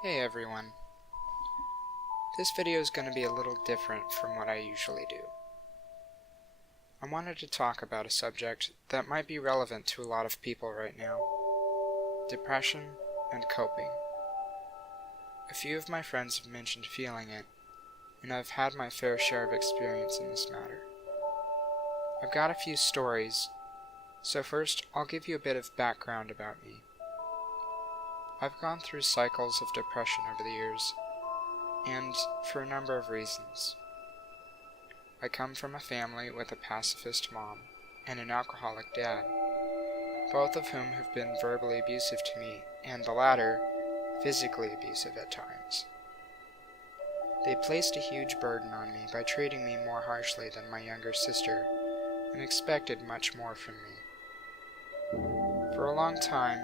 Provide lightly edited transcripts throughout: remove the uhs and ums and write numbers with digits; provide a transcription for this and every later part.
Hey everyone. This video is going to be a little different from what I usually do. I wanted to talk about a subject that might be relevant to a lot of people right now: depression and coping. A few of my friends have mentioned feeling it, and I've had my fair share of experience in this matter. I've got a few stories, so first I'll give you a bit of background about me. I've gone through cycles of depression over the years, and for a number of reasons. I come from a family with a pacifist mom and an alcoholic dad, both of whom have been verbally abusive to me, and the latter physically abusive at times. They placed a huge burden on me by treating me more harshly than my younger sister, and expected much more from me. For a long time,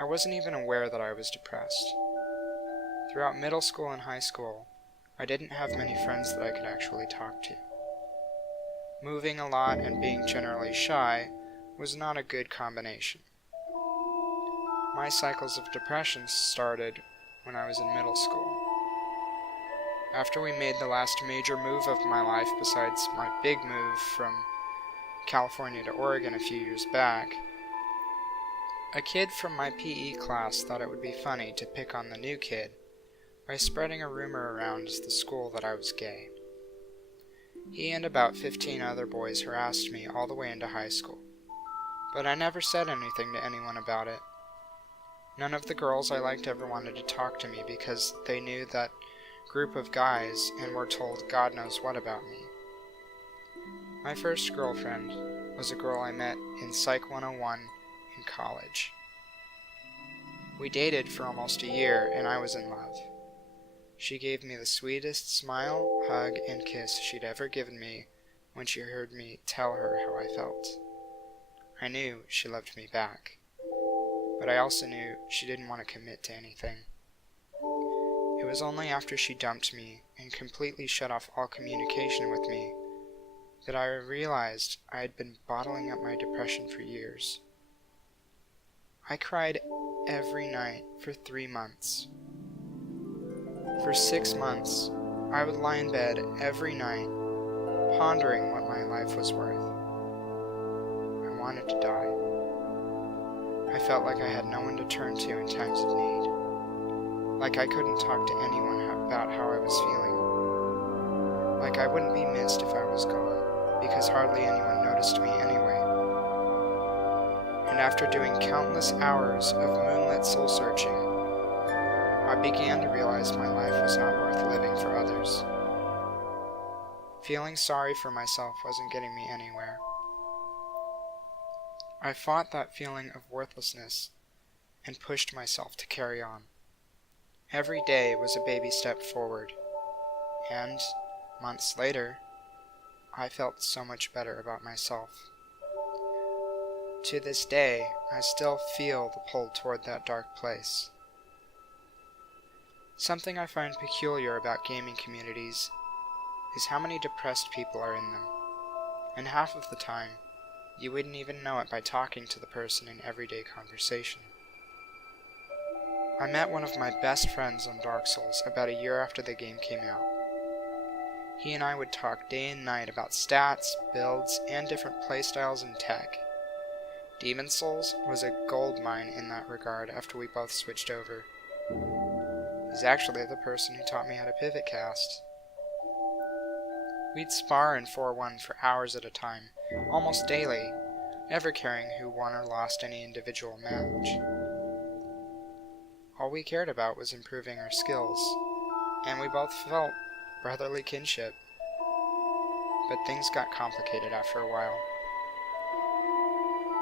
I wasn't even aware that I was depressed. Throughout middle school and high school, I didn't have many friends that I could actually talk to. Moving a lot and being generally shy was not a good combination. My cycles of depression started when I was in middle school. After we made the last major move of my life besides my big move from California to Oregon a few years back, a kid from my PE class thought it would be funny to pick on the new kid by spreading a rumor around the school that I was gay. He and about 15 other boys harassed me all the way into high school, but I never said anything to anyone about it. None of the girls I liked ever wanted to talk to me because they knew that group of guys and were told God knows what about me. My first girlfriend was a girl I met in Psych 101 in college. We dated for almost a year and I was in love. She gave me the sweetest smile, hug, and kiss she'd ever given me when she heard me tell her how I felt. I knew she loved me back, but I also knew she didn't want to commit to anything. It was only after she dumped me and completely shut off all communication with me that I realized I had been bottling up my depression for years. I cried every night for 3 months. For 6 months, I would lie in bed every night, pondering what my life was worth. I wanted to die. I felt like I had no one to turn to in times of need. Like I couldn't talk to anyone about how I was feeling. Like I wouldn't be missed if I was gone, because hardly anyone noticed me anyway. And after doing countless hours of moonlit soul-searching, I began to realize my life was not worth living for others. Feeling sorry for myself wasn't getting me anywhere. I fought that feeling of worthlessness and pushed myself to carry on. Every day was a baby step forward, and months later, I felt so much better about myself. To this day, I still feel the pull toward that dark place. Something I find peculiar about gaming communities is how many depressed people are in them, and half of the time, you wouldn't even know it by talking to the person in everyday conversation. I met one of my best friends on Dark Souls about a year after the game came out. He and I would talk day and night about stats, builds, and different playstyles and tech. Demon Souls was a goldmine in that regard after we both switched over. He's actually the person who taught me how to pivot cast. We'd spar in 4-1 for hours at a time, almost daily, never caring who won or lost any individual match. All we cared about was improving our skills, and we both felt brotherly kinship. But things got complicated after a while.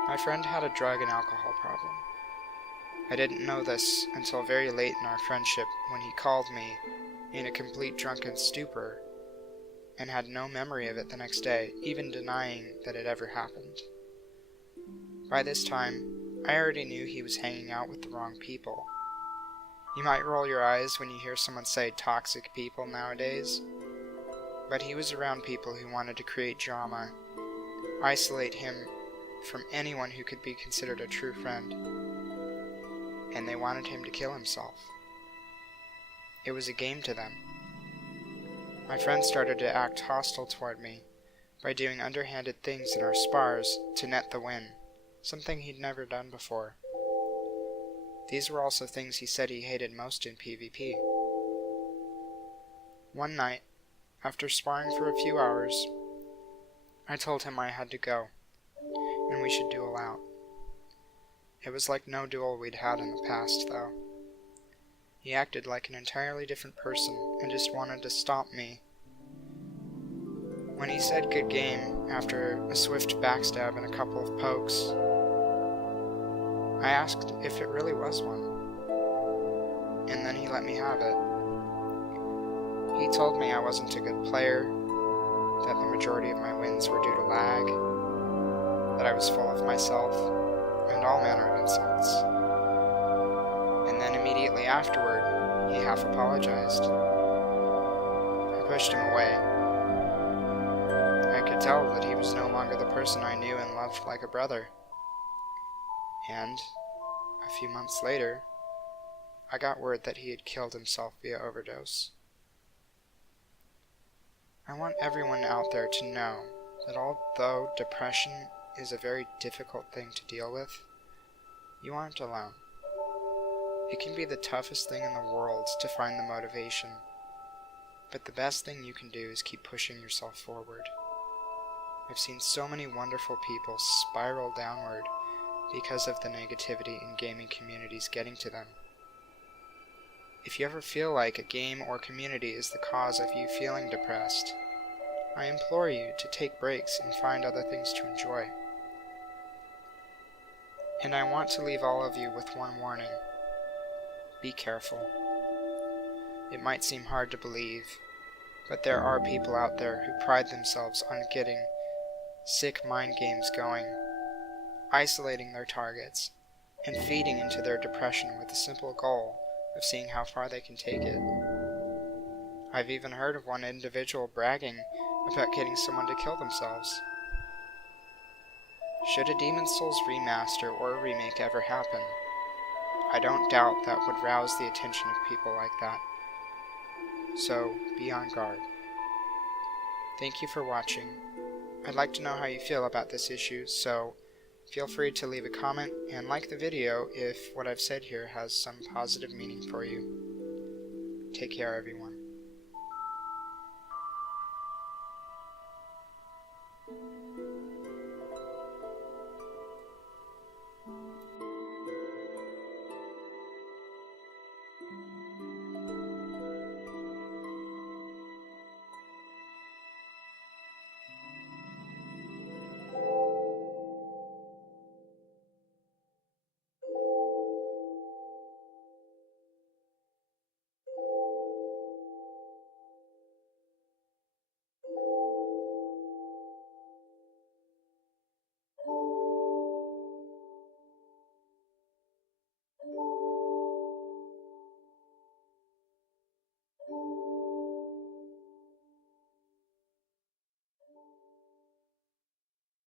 My friend had a drug and alcohol problem. I didn't know this until very late in our friendship when he called me in a complete drunken stupor and had no memory of it the next day, even denying that it ever happened. By this time, I already knew he was hanging out with the wrong people. You might roll your eyes when you hear someone say toxic people nowadays, but he was around people who wanted to create drama, isolate him from anyone who could be considered a true friend, and they wanted him to kill himself. It was a game to them. My friend started to act hostile toward me by doing underhanded things in our spars to net the win, something he'd never done before. These were also things he said he hated most in PvP. One night, after sparring for a few hours, I told him I had to go, and we should duel out. It was like no duel we'd had in the past, though. He acted like an entirely different person and just wanted to stop me. When he said good game after a swift backstab and a couple of pokes, I asked if it really was one, and then he let me have it. He told me I wasn't a good player, that the majority of my wins were due to lag, that I was full of myself, and all manner of insults. And then immediately afterward, he half apologized. I pushed him away. I could tell that he was no longer the person I knew and loved like a brother. And, a few months later, I got word that he had killed himself via overdose. I want everyone out there to know that although depression is a very difficult thing to deal with, you aren't alone. It can be the toughest thing in the world to find the motivation, but the best thing you can do is keep pushing yourself forward. I've seen so many wonderful people spiral downward because of the negativity in gaming communities getting to them. If you ever feel like a game or community is the cause of you feeling depressed, I implore you to take breaks and find other things to enjoy. And I want to leave all of you with one warning. Be careful. It might seem hard to believe, but there are people out there who pride themselves on getting sick mind games going, isolating their targets, and feeding into their depression with the simple goal of seeing how far they can take it. I've even heard of one individual bragging about getting someone to kill themselves. Should a Demon's Souls remaster or a remake ever happen, I don't doubt that would rouse the attention of people like that. So, be on guard. Thank you for watching. I'd like to know how you feel about this issue, so feel free to leave a comment and like the video if what I've said here has some positive meaning for you. Take care, everyone.